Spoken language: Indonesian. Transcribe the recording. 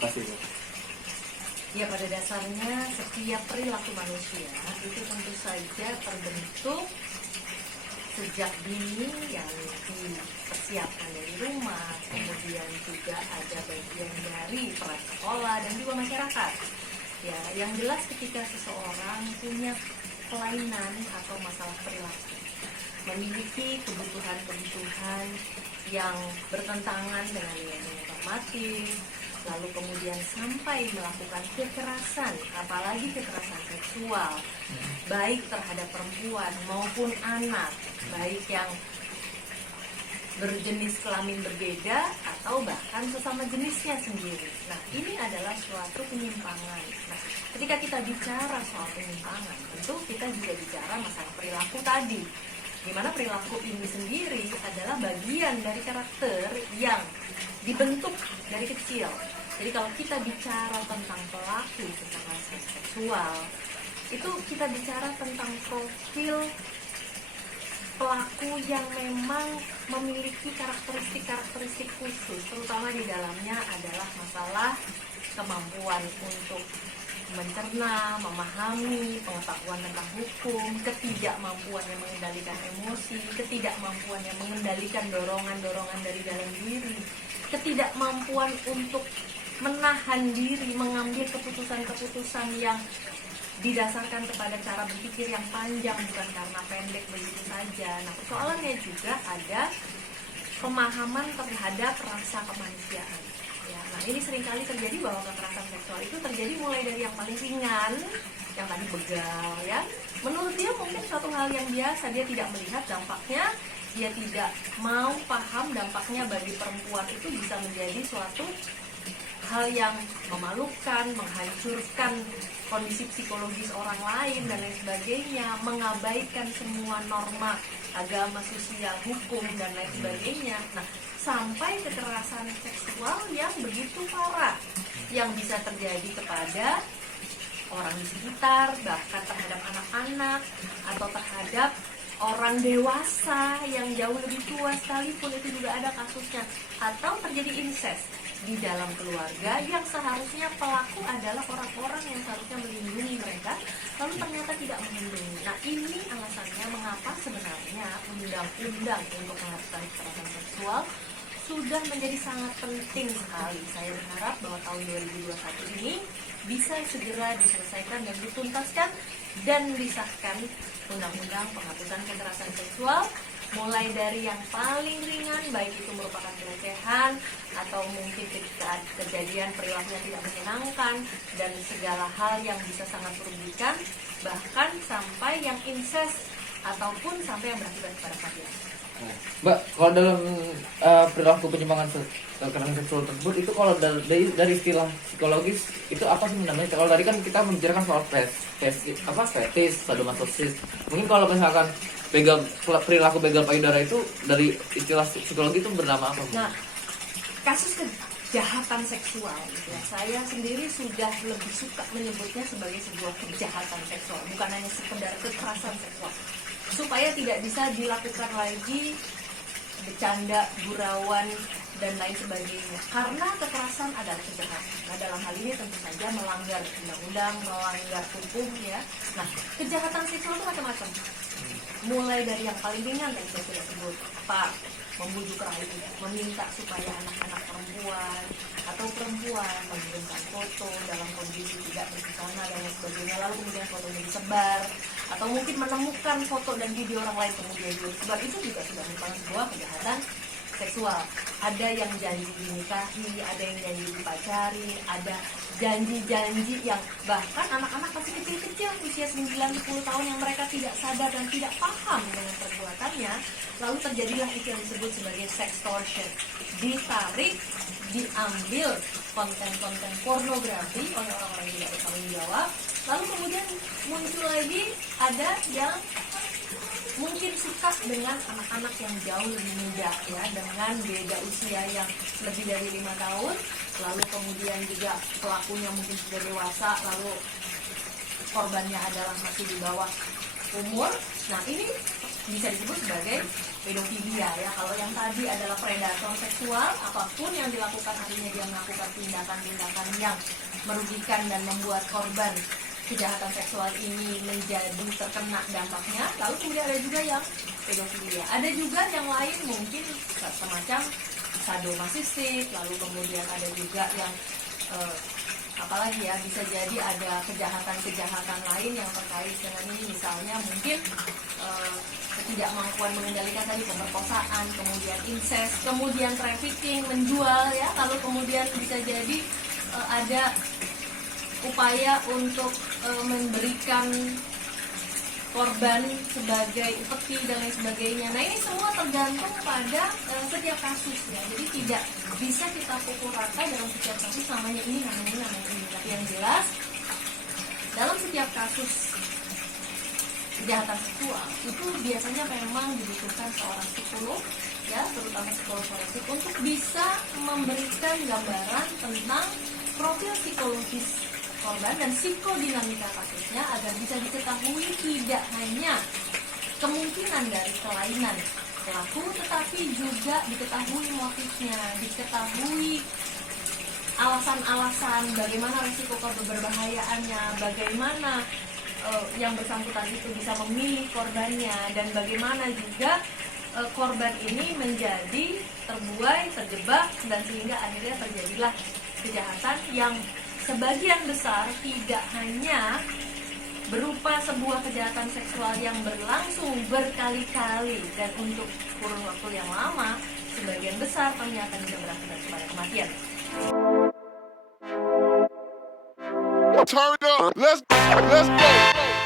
apa sih Bu? Ya, pada dasarnya setiap perilaku manusia itu tentu saja terbentuk sejak dini yang dipersiapkan dari rumah, kemudian juga ada bagian dari peran sekolah dan juga masyarakat. Ya, yang jelas ketika seseorang punya kelainan atau masalah perilaku, memiliki kebutuhan-kebutuhan yang bertentangan dengan nilai-nilai normatif, lalu kemudian sampai melakukan kekerasan, apalagi kekerasan seksual, baik terhadap perempuan maupun anak, baik yang berjenis kelamin berbeda atau bahkan sesama jenisnya sendiri. Nah, ini adalah suatu penyimpangan. Nah, ketika kita bicara soal penyimpangan, tentu kita juga bicara masalah perilaku tadi, di mana perilaku ini sendiri adalah bagian dari karakter yang dibentuk dari kecil. Jadi kalau kita bicara tentang pelaku kekerasan seksual, itu kita bicara tentang profil pelaku yang memang memiliki karakteristik khusus, terutama di dalamnya adalah masalah kemampuan untuk mencerna, memahami, pengetahuan tentang hukum, ketidakmampuannya mengendalikan emosi, ketidakmampuannya mengendalikan dorongan-dorongan dari dalam diri, ketidakmampuan untuk menahan diri, mengambil keputusan-keputusan yang didasarkan kepada cara berpikir yang panjang, bukan karena pendek begitu saja. Nah, persoalannya juga ada pemahaman terhadap rasa kemanusiaan. Ya, nah ini seringkali terjadi bahwa kekerasan seksual itu terjadi mulai dari yang paling ringan, yang tadi begal, ya. Menurut dia mungkin suatu hal yang biasa, dia tidak melihat dampaknya, dia tidak mau paham dampaknya bagi perempuan itu bisa menjadi suatu hal yang memalukan, menghancurkan kondisi psikologis orang lain dan lain sebagainya, mengabaikan semua norma agama, sosial, hukum dan lain sebagainya. Nah, sampai kekerasan seksual yang begitu parah yang bisa terjadi kepada orang di sekitar, bahkan terhadap anak-anak atau terhadap orang dewasa yang jauh lebih tua sekalipun, itu juga ada kasusnya. Atau terjadi incest di dalam keluarga yang seharusnya pelaku adalah orang-orang yang seharusnya melindungi mereka, lalu ternyata tidak melindungi. Nah, ini alasannya mengapa sebenarnya undang-undang untuk menghapuskan kekerasan seksual sudah menjadi sangat penting sekali. Saya berharap bahwa tahun 2021 ini bisa segera diselesaikan dan dituntaskan dan disahkan undang-undang penghapusan kekerasan seksual, mulai dari yang paling ringan, baik itu merupakan pelecehan atau mungkin kejadian perilaku yang tidak menyenangkan dan segala hal yang bisa sangat merugikan, bahkan sampai yang incest ataupun sampai yang berakibat pada kematian. Mbak, kalau dalam perilaku penyimpangan kekerasan seksual tersebut itu kalau dari istilah psikologis itu apa sih namanya? Kalau tadi kan kita membicarakan soal fetis, sadomasosis. Mungkin kalau misalkan perilaku begal payudara itu dari istilah psikologi itu bernama apa? Nah, kasus kejahatan seksual, ya, saya sendiri sudah lebih suka menyebutnya sebagai sebuah kejahatan seksual, bukan hanya sekedar kekerasan seksual, supaya tidak bisa dilakukan lagi bercanda, gurauan dan lain sebagainya. Karena kekerasan adalah kejahatan. Nah, dalam hal ini tentu saja melanggar undang-undang, melanggar hukum, ya. Nah, kejahatan seksual itu macam-macam. Mulai dari yang paling ringan tadi saya sudah sebut, membujuk rayu, meminta supaya anak-anak perempuan atau perempuan mengirimkan foto dalam kondisi tidak berbusana dan lain sebagainya, lalu kemudian fotonya disebar, atau mungkin menemukan foto dan video orang lain kemudian disebar, itu juga sudah merupakan sebuah kejahatan seksual. Ada yang janji dinikahi, ada yang janji dipacari, ada janji-janji yang bahkan anak-anak masih kecil-kecil usia 9-10 tahun yang mereka tidak sadar dan tidak paham dengan perbuatannya, lalu terjadilah itu yang disebut sebagai sextortion. Ditarik, diambil konten-konten pornografi oleh orang-orang yang tidak bertanggung jawab, lalu kemudian muncul lagi ada yang mungkin suka dengan anak-anak yang jauh lebih muda, ya, dengan beda usia yang lebih dari 5 tahun, lalu kemudian juga pelakunya mungkin sudah dewasa, lalu korbannya adalah masih di bawah umur. Nah, ini bisa disebut sebagai pedofilia ya. Kalau yang tadi adalah predator seksual, apapun yang dilakukan artinya dia melakukan tindakan-tindakan yang merugikan dan membuat korban kejahatan seksual ini menjadi terkena dampaknya. Lalu kemudian ada juga yang pedofilia. Ada juga yang lain mungkin semacam sadomasochistik, lalu kemudian ada juga yang apalagi ya, bisa jadi ada kejahatan-kejahatan lain yang terkait dengan ini, misalnya mungkin ketidakmampuan mengendalikan tadi pemerkosaan, kemudian incest, kemudian trafficking, menjual ya, lalu kemudian bisa jadi ada upaya untuk memberikan korban sebagai upeti dan lain sebagainya. Nah, ini semua tergantung pada setiap kasus ya. Jadi tidak bisa kita pukul rata dalam setiap kasus namanya ini, namanya ini, namanya ini. Tapi yang jelas dalam setiap kasus kejahatan seksual itu biasanya memang dibutuhkan seorang psikolog ya, terutama psikolog forensik untuk bisa memberikan gambaran tentang profil psikologis korban dan psikodinamika kasusnya agar bisa diketahui tidak hanya kemungkinan dari kelainan pelaku, tetapi juga diketahui motifnya, diketahui alasan-alasan bagaimana risiko keberbahayaannya, bagaimana yang bersangkutan itu bisa memilih korbannya, dan bagaimana juga korban ini menjadi terbuai, terjebak, dan sehingga akhirnya terjadilah kejahatan yang sebagian besar tidak hanya berupa sebuah kejahatan seksual yang berlangsung berkali-kali dan untuk kurun waktu yang lama, sebagian besar ternyata juga berakibat kepada kematian. Turn up, let's go.